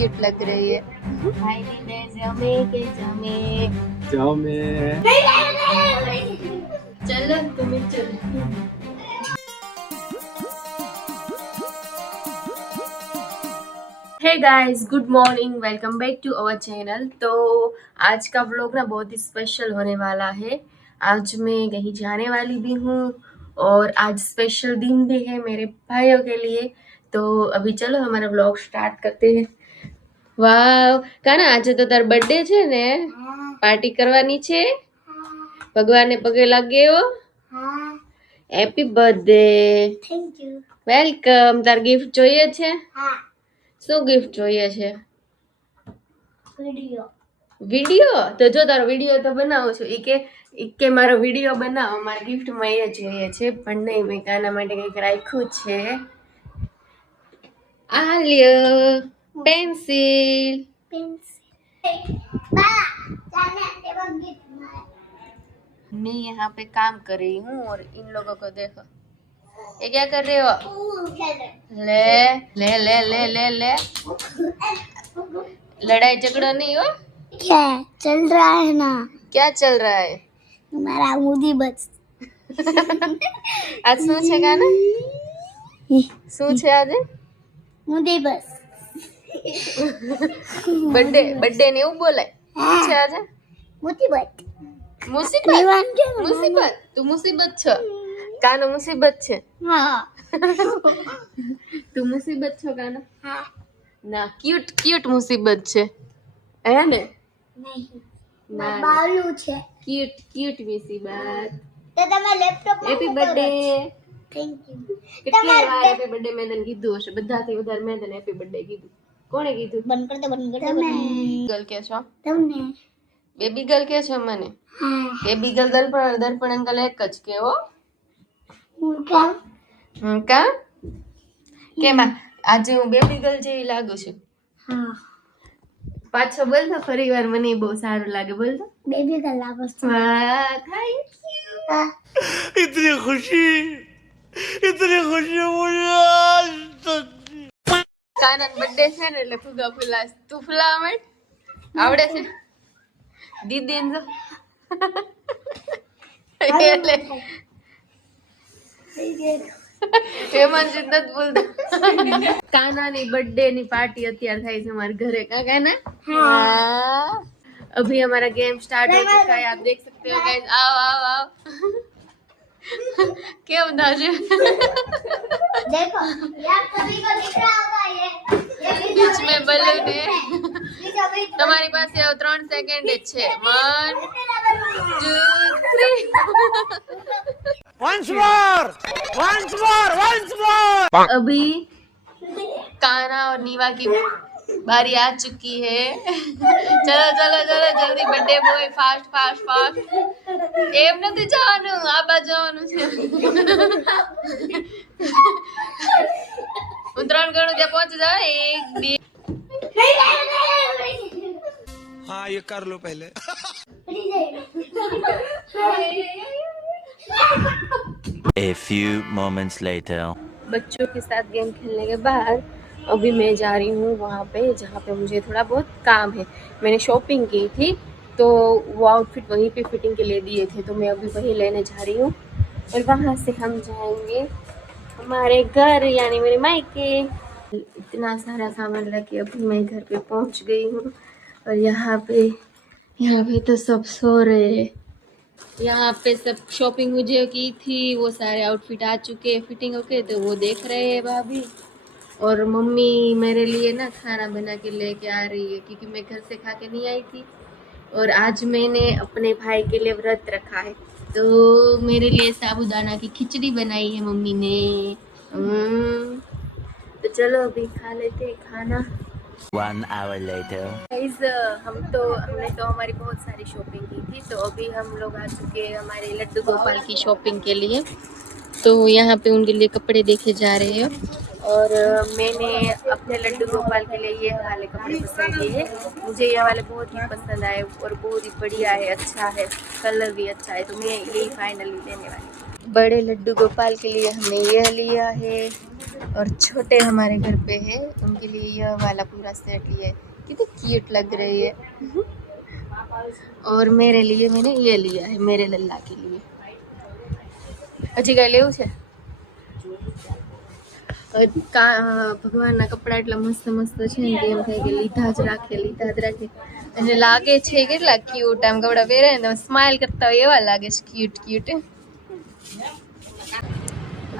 Cute लग रही है। भाई ने जमे के जमे चलो तुम्हें चलो। Hey guys, good morning, welcome back to our channel. तो आज का व्लॉग ना बहुत ही स्पेशल होने वाला है। आज मैं कहीं जाने वाली भी हूँ और आज स्पेशल दिन भी है मेरे भाइयों के लिए। तो अभी चलो हमारा व्लॉग स्टार्ट करते हैं। वाह काना, आज तो तार बर्थडे छे ने, पार्टी करवानी छे। भगवान ने पगे लागे हो। Happy birthday. Thank you. Welcome. તાર ગિફ્ટ જોઈએ છે? હા। શું ગિફ્ટ જોઈએ છે? વિડિયો। વિડિયો? તો જો તારો વિડિયો તો બનાવું છું। ઈ કે મારો વિડિયો બનાવો, મારા ગિફ્ટ માં એ જોઈએ છે, પણ નહીં, મેં કાના માટે કંઈક રાખ્યું છે। આ લ્યો પેન્સિલ। मैं यहाँ पे काम कर रही हूँ और इन लोगों को देखो, ये क्या कर रहे हो? ले ले ले ले ले ले, लड़ाई झगड़ा नहीं हो? क्या चल रहा है ना? क्या चल रहा है? हमारा मोदी बस। आज શું છે ગાના? શું છે આજે? મોદી બસ। બર્થડે ને એવું બોલાય? શું છે આજે? મુસીબત। મુસીબત? તું મુસીબત છો? કાનો મુસીબત છે? હા। તું મુસીબત છો કાનો? હા। ના, ક્यूट મુસીબત છે, હે ને? નહીં, ના બાવલું છે। ક્यूट મુસીબત। તો તમે laptop happy birthday. Thank you. કેટલી વાર હેપી બર્થડે મેં તને કીધું હશે, બધાથી વધારે મેં તને હેપી બર્થડે કીધું। કોણે કીધું? બંધ કર દે। ગર્લ કે છો તમને? બેબી ગર્લ કે છો મને? હા। બેબી ગર્લ દર્પણ અંકલ એક જ કે હો। કા કેમ આજે હું બેબી ગર્લ જેવી લાગુ છું? હા। પાછો બોલ તો ફરી વાર, મને બહુ સારું લાગે। બોલ તો બેબી ગર્લ લાગો છો। વાહ, થેન્ક યુ। इतनी खुशी मुझे। કાના બર્થડે છે ને એટલે ફુગા ફુલાસ। તું ફુલાવા માંડ, આવડે છે? દીદી ને એટલે હેમંતજી નથી બોલતા। કાનાની બર્થડે ની પાર્ટી અત્યારે થાય છે हमारे घरे। का काना? हाँ। अभी हमारा गेम स्टार्ट हो चुका है, आप देख सकते हो गाइस। आओ आओ आओ। क्या बता रहे? देखो यार, सभी को दिख रहा होगा ये बीच में बलून है। तुम्हारी पास 3 सेकंड है। 1 2 3। once more। अभी काना और नीवा की बारी आ चुकी है। चलो चलो चलो जल्दी, birthday boy fast fast fast. एम નથી જવાનું, આ બાજુ જવાનું છે। હું 3 ગણું ત્યાં પહોંચી જાવ। 1 2। हाँ ये कर लो पहले। A few moments later। बच्चों के साथ गेम खेलने के बाद अभी मैं जा रही हूँ वहाँ पे जहाँ पे मुझे थोड़ा बहुत काम है। मैंने शॉपिंग की थी तो वो आउटफिट वहीं पे फिटिंग के लिए दिए थे, तो मैं अभी वही लेने जा रही हूँ और वहाँ से हम जाएंगे हमारे घर, यानी मेरे मायके। इतना सारा सामान लेके अभी मैं घर पे पहुँच गई हूँ और यहाँ पे तो सब सो रहे हैं। यहाँ पे सब शॉपिंग मुझे की थी, वो सारे आउटफिट आ चुके हैं फिटिंग होके, तो वो देख रहे हैं भाभी। और मम्मी मेरे लिए ना खाना बना के लेके आ रही है, क्योंकि मैं घर से खा के नहीं आई थी और आज मैंने अपने भाई के लिए व्रत रखा है, तो मेरे लिए साबूदाना की खिचड़ी बनाई है मम्मी ने। तो चलो अभी खा लेते हैं खाना। 1 hour later। गाइस हमने तो हमारी बहुत सारी शॉपिंग की थी, तो अभी हम लोग आ चुके हैं हमारे लड्डू गोपाल की शॉपिंग के लिए। तो यहाँ पे उनके लिए कपड़े देखे जा रहे हैं और मैंने अपने लड्डू गोपाल के लिए ये वाले कपड़े पसंद किए हैं। मुझे ये वाले बहुत ही पसंद आए और बहुत ही बढ़िया है, अच्छा है, कलर भी अच्छा है, तो मैं यही फाइनली लेने वाली हूँ। बड़े लड्डू गोपाल के लिए हमने यह लिया है और छोटे हमारे घर पे है उनके लिए यह वाला पूरा सेट लिया है। कितनी क्यूट लग रही है। और मेरे लिए मैंने ये लिया है, मेरे लल्ला के लिए। હજી કઈ લેવું છે? ભગવાનના કપડા એટલા મસ્ત મસ્ત છે ને એમ થાય કે લીધા જ રાખે અને લાગે છે કેટલા ક્યુટ। આમ કપડા પહેરે ને સ્માઈલ करता હોય એવા लागे क्यूट क्यूट।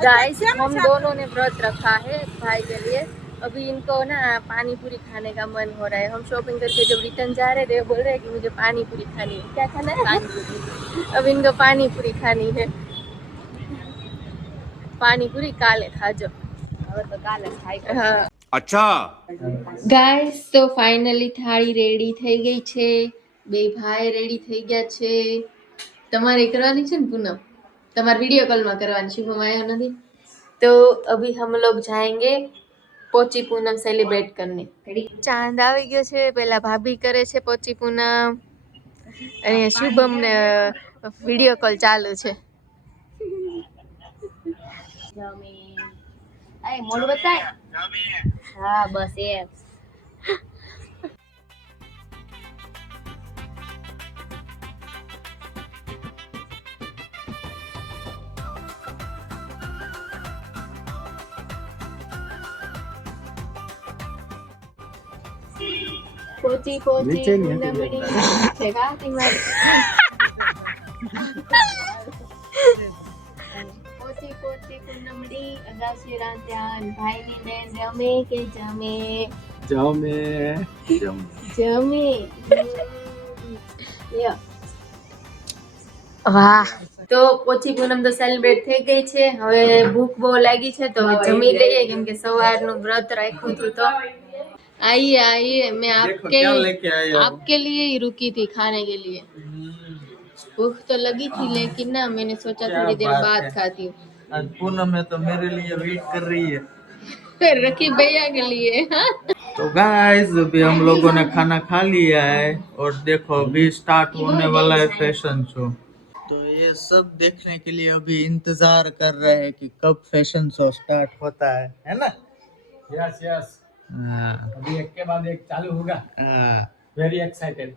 गाइस हम दोनों ने व्रत रखा है भाई के लिए। अभी इनको ना पानी पूरी खाने का मन हो रहा है। हम शॉपिंग करके जब रिटर्न जा रहे थे बोल रहे हैं कि मुझे पानी पूरी खानी है। क्या खाना है? पानी पूरी। अब इनको पानी पूरी खानी है। पानी पूरी काले खाजो। तो काले खाई। हाँ अच्छा गाइस तो फाइनली थाળી રેડી થઈ ગઈ છે। બે ભાઈ રેડી થઈ ગયા છે। તમારે કરવાની છે ને પૂનમ? તમારે वीडियो कॉल में करवानी। शुभम आयो नहीं तो अभी हम लोग जाएंगे पोची पूनम सेलिब्रेट करने। चांद આવી ગયો છે। પેલા ભાભી કરે છે પોચી પૂનમ અને શુભમ ને वीडियो कॉल ચાલુ છે। એ મોઢું બતાય। હા બસ એ पोची पोची पूनमड़ी છે કાતી મારી। पोची पोची पूनमड़ी अगासी रांध्यान भाई नी बेन रमे के जमे जमे जमे या वाह। तो पोची पूनम तो सेलिब्रेट થઈ ગઈ છે। હવે ભૂખ બહુ લાગી છે તો જમી લઈએ કેમ કે સવારનું વ્રત રાખ્યું હતું। તો आइए आइए मैं आपके लिए ही रुकी थी खाने के लिए। भूख तो लगी थी लेकिन ना मैंने सोचा थोड़ी देर बाद खाती हूँ। आज पूनम है तो मेरे लिए वेट कर रही है। फिर रखी भैया के लिए। तो गाइस अभी हम लोगों ने खाना खा लिया है और देखो अभी स्टार्ट होने वाला है फैशन शो। तो ये सब देखने के लिए अभी इंतजार कर रहे हैं कि कब फैशन शो स्टार्ट होता है ना? Yes yes. अभी एक के बाद एक चालू होगा। Very excited.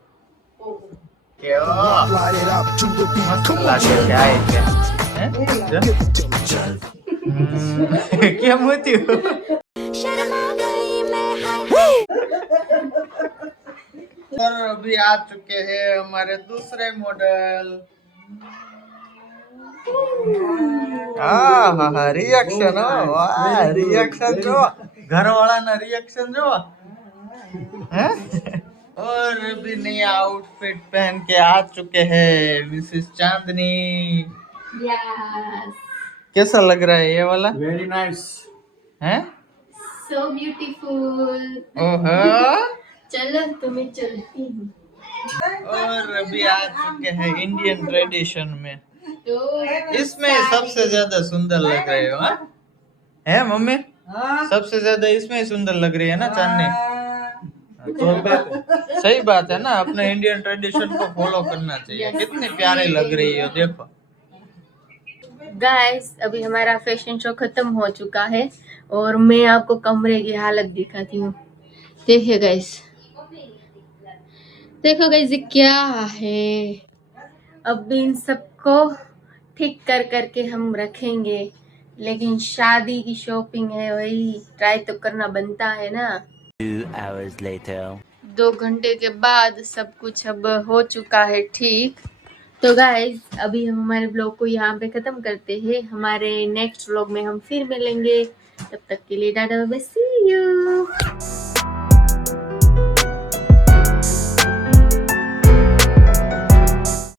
क्या मोती हो? और अभी आ चुके हैं हमारे दूसरे मॉडल। हाँ रिएक्शन हो, रिएक्शन जो घर वाला ना रिएक्शन जो है। और अभी नया आउटफिट पहन के आ चुके हैं मिसेस चांदनी। यस कैसा लग रहा है ये वाला? वेरी नाइस है सो ब्यूटीफुल। ओहो चलो तुम्हें चलती हूँ। और अभी आ चुके हैं इंडियन ट्रेडिशन में। तो इसमें सबसे ज्यादा सुंदर लग रहे हो। हाँ है मम्मी? सबसे ज्यादा इसमें ही सुंदर लग रही है ना चांदनी? तो सही बात है ना, अपने इंडियन ट्रेडिशन को फॉलो करना चाहिए। कितनी प्यारी लग रही है देखो। गाइस अभी हमारा फैशन शो खत्म हो चुका है और मैं आपको कमरे की हालत दिखाती हूँ। देखिए गाइस, देखो गाइस ये क्या है। अब इन सबको ठीक कर करके हम रखेंगे, लेकिन शादी की शॉपिंग है वही ट्राई तो करना बनता है ना। 2 hours later 2 घंटे के बाद सब कुछ अब हो चुका है ठीक। तो गाइज अभी हम हमारे ब्लॉग को यहाँ पे ख़त्म करते हैं। हमारे नेक्स्ट ब्लॉग में हम फिर मिलेंगे। तब तक के लिए tata bye bye, see you.